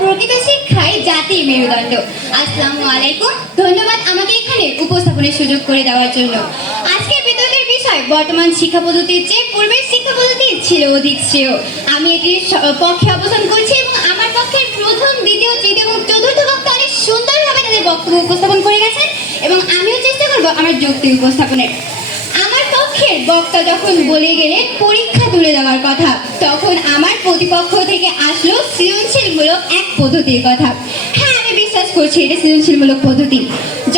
প্রকৃত শিক্ষাই জাতির মেরুদণ্ড। আসসালামু আলাইকুম, ধন্যবাদ আমাকে এখানে উপস্থাপনের সুযোগ করে দেওয়ার জন্য। আজকের বিতর্কের বিষয় বর্তমান শিক্ষা পদ্ধতির চেয়ে পূর্বের শিক্ষা পদ্ধতি ছিল অধিক শ্রেয়। আমি এটির পক্ষে অবস্থান করছি এবং আমার পক্ষের প্রথম, দ্বিতীয়, তৃতীয় এবং চতুর্থ বক্তা অনেক সুন্দরভাবে তাদের বক্তব্য উপস্থাপন করে গেছেন এবং আমিও চেষ্টা করব আমার যুক্তি উপস্থাপনের। আমার পক্ষের বক্তা যখন বলে গেলেন পরীক্ষা তুলে দেওয়ার কথা, তখন আমার প্রতিপক্ষ থেকে আসলো সৃজনশীলমূলক এক পদ্ধতির কথা। হ্যাঁ, আমি বিশ্বাস করছি এটা সৃজনশীলমূলক পদ্ধতি।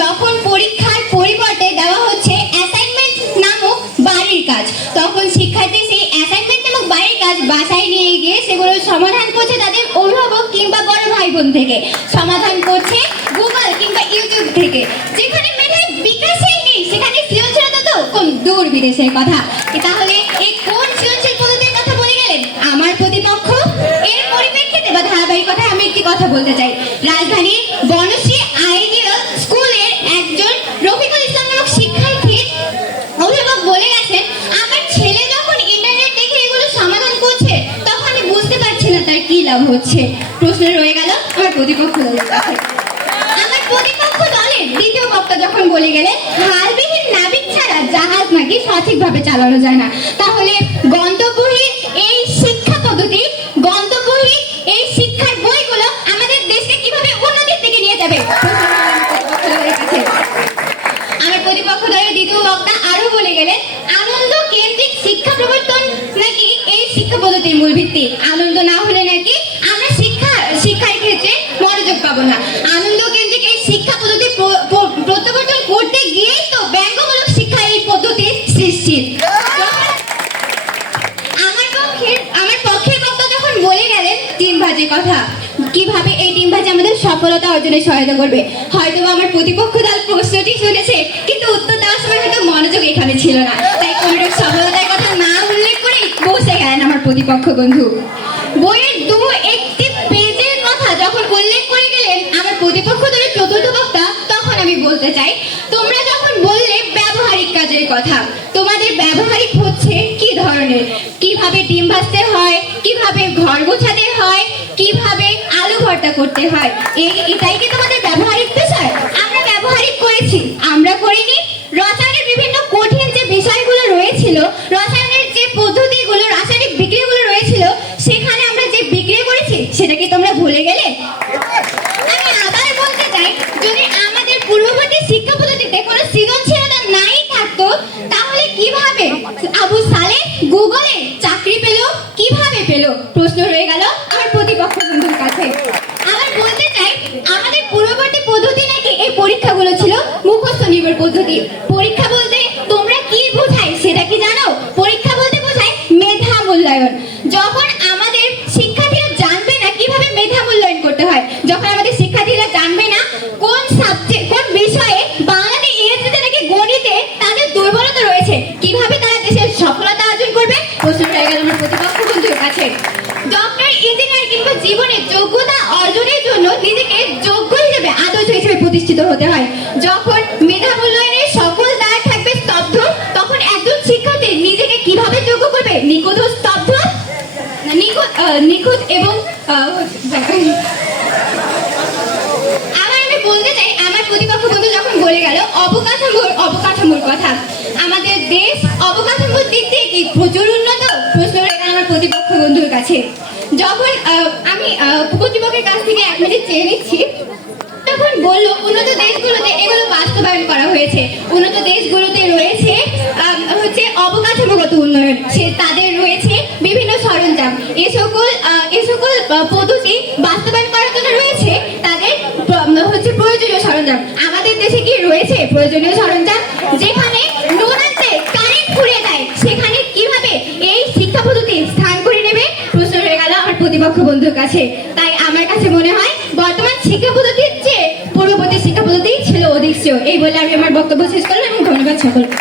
যখন পরীক্ষার পরিবর্তে দেওয়া হচ্ছে অ্যাসাইনমেন্ট নামক বাড়ির কাজ, তখন শিক্ষার্থী সেই অ্যাসাইনমেন্ট নামক বাড়ির কাজ বাসায় নিয়ে গিয়ে সেগুলোর সমাধান করছে তাদের অভিভাবক কিংবা বড় ভাই বোন থেকে, সমাধান করছে গুগল কিংবা ইউটিউব থেকে। যেখানে মেধার বিকাশই নেই সেখানে সৃজনশীলতা তো কোন দূর বিদেশের কথা। তাহলে এই কোন সৃজনশীল পদ্ধতির কথা বলে গেলেন আমার প্রতিপক্ষ? এর পরিপ্রেক্ষিতে বা ধারাবাহিকতায় আমি একটি কথা বলতে চাই। রাজধানীর বনশ্রী আইডিয়াল স্কুলের একজন রফিকুল ইসলাম নামক শিক্ষার্থীর অভিভাবক বলে গেছেন, আমার ছেলে যখন ইন্টারনেট দেখে এগুলো সমাধান করছে তখন আমি বুঝতে পারছি না তার কি লাভ হচ্ছে। প্রশ্ন রয়ে গেল আমার প্রতিপক্ষ দলের কাছে। আমার প্রতিপক্ষ দলের দ্বিতীয় বক্তা যখন বলে গেলেন হালবিহীন নাবিক ছাড়া জাহাজ নাকি সঠিকভাবে চালানো যায় না, তাহলে গন্তব্যহীন এই শিক্ষা পদ্ধতি, গন্তব্যহীন এই শিক্ষার বইগুলো আমাদের দেশকে কিভাবে উন্নতির দিকে নিয়ে যাবে? আমার প্রতিপক্ষ দলের দ্বিতীয় বক্তা আরো বলে গেলেন আনন্দ কেন্দ্রিক শিক্ষা প্রবর্তন নাকি এই শিক্ষা পদ্ধতির মূল ভিত্তি। আনন্দ না হলে নাকি আমরা শিক্ষার ক্ষেত্রে মনোযোগ পাবো না। আনন্দ কেন্দ্রিক এই শিক্ষা পদ্ধতি প্রত্যাবর্তন করতে গিয়েই তো ব্যঙ্গমূলক শিক্ষা এই পদ্ধতির সৃষ্টি। আমার পক্ষের বক্তা যখন বলে গেলেন টিমবাজির কথা, কিভাবে এই টিমবাজি আমাদের সফলতা অর্জনে সহায়তা করবে। হয়তো আমার প্রতিপক্ষ দল প্রশ্নটি শুনেছে কিন্তু উত্তর দেওয়ার সময় হয়তো মনোযোগ এখানে ছিল না, তাই কোনোটার সফলতার কথা না উল্লেখ করে বসে গেলেন আমার প্রতিপক্ষ বন্ধু। বইয়ের একটি পেজের কথা যখন উল্লেখ করে গেলেন আমার প্রতিপক্ষ দলের চতুর্থ বক্তা, তখন আমি বলতে চাই তোমরা যখন বললে ব্যবহারিক কাজের কথা, তোমাদের ব্যবহারিক হচ্ছে কি ধরনের? কিভাবে ডিম ভাজতে হয়, কিভাবে ঘর গোছাতে হয়, কিভাবে আলু ভর্তা করতে হয়, এটাই কি তোমাদের ব্যবহারিক বিষয়? আমরা ব্যবহারিক করেছি, আমরা করিনি। রসায়নের বিভিন্ন কঠিন যে বিষয়গুলো রয়েছিল, রসায়নের যে পদ্ধতিগুলো, রাসায়নিক বিক্রিয়াগুলো রয়েছিল, সেখানে আমরা যে বিক্রিয়া করেছি সেটা কি তোমরা ভুলে গেলে? আমি আবার বলতে চাই, যদি আমাদের পূর্ববর্তী শিক্ষা পদ্ধতিতে কোনো সৃজনশীলতা নাই থাকতো তাহলে কিভাবে আবু সালেহ গুগলে চাকরি পেল, কিভাবে পেল? প্রশ্ন রয়ে গেল আমার প্রতিপক্ষ বন্ধুর কাছে। আবার বলতে চাই, আমাদের পূর্ববর্তী পদ্ধতি নাকি এই পরীক্ষাগুলো ছিল মুখস্থ নির্ভর পদ্ধতি। পরীক্ষা বলতে তোমরা কি বোঝায় সেটা কি জানো? পরীক্ষা বলতে বোঝায় মেধা মূল্যায়ন। যখন আমাদের শিক্ষার্থীরা জানবে না কিভাবে মেধা মূল্যায়ন করতে হয়, যখন আমাদের শিক্ষার্থীরা জানবে না কোন সাবজেক্ট, কোন বিষয়ে বাংলাতে, ইংরেজিতে নাকি গণিতে তাদের দুর্বলতা রয়েছে, কিভাবে তারা দেশের সফলতা অর্জন করবে? প্রশ্ন হয়ে গেল আমার প্রতিপক্ষ বন্ধুর কাছে। ডক্টর, ইঞ্জিনিয়ার কিংবা জীবনের যোগ্যতা অর্জনের জন্য নিজেকে যোগ্য হিসেবে, আদর্শ হিসেবে প্রতিষ্ঠিত হতে হয়। যখন মেধা মূল্যায়নের সকল দ্বার থাকবে স্তব্ধ, তখন একজন শিক্ষার্থী নিজেকে কিভাবে যোগ্য করবে? নিখুঁত ও স্তব্ধ, নিখুঁত এবং আমি বলতে চাই, আমার প্রতিপক্ষ বন্ধু যখন বলে গেল অবকাঠামোর কথা, আমাদের দেশ অবকাঠামোর দিক থেকে কি প্রচুর উন্নত? প্রশ্ন রয়ে গেল আমার প্রতিপক্ষ বন্ধুর কাছে। যখন আমি প্রতিপক্ষের কাছ থেকে 1 মিনিট চেয়ে নিচ্ছি, তখন বললো উন্নত দেশগুলোতে এগুলো বাস্তবায়ন করা হয়েছে। উন্নত দেশগুলোতে রয়েছে হচ্ছে অবকাঠামোগত উন্নয়ন, তাদের রয়েছে বিভিন্ন সরঞ্জাম। এ সকল পদ্ধতি বাস্তবায়ন করার জন্য রয়েছে তাদের হচ্ছে প্রয়োজনীয় সরঞ্জাম। আমাদের দেশে কি রয়েছে প্রয়োজনীয় সরঞ্জাম? যেখানে নুন আনতে কারেন্ট ফুরিয়ে দেয়, সেখানে কিভাবে এই শিক্ষা পদ্ধতি স্থান করে নেবে? প্রশ্ন হয়ে গেল আমার প্রতিপক্ষ বন্ধুর কাছে। তাই আমার কাছে মনে হয় বর্তমান শিক্ষা পদ্ধতির চেয়ে পূর্ববর্তী শিক্ষা পদ্ধতি ছিল অধিক শ্রেয়। এই বলে আমি আমার বক্তব্য শেষ করলাম এবং ধন্যবাদ সকলকে।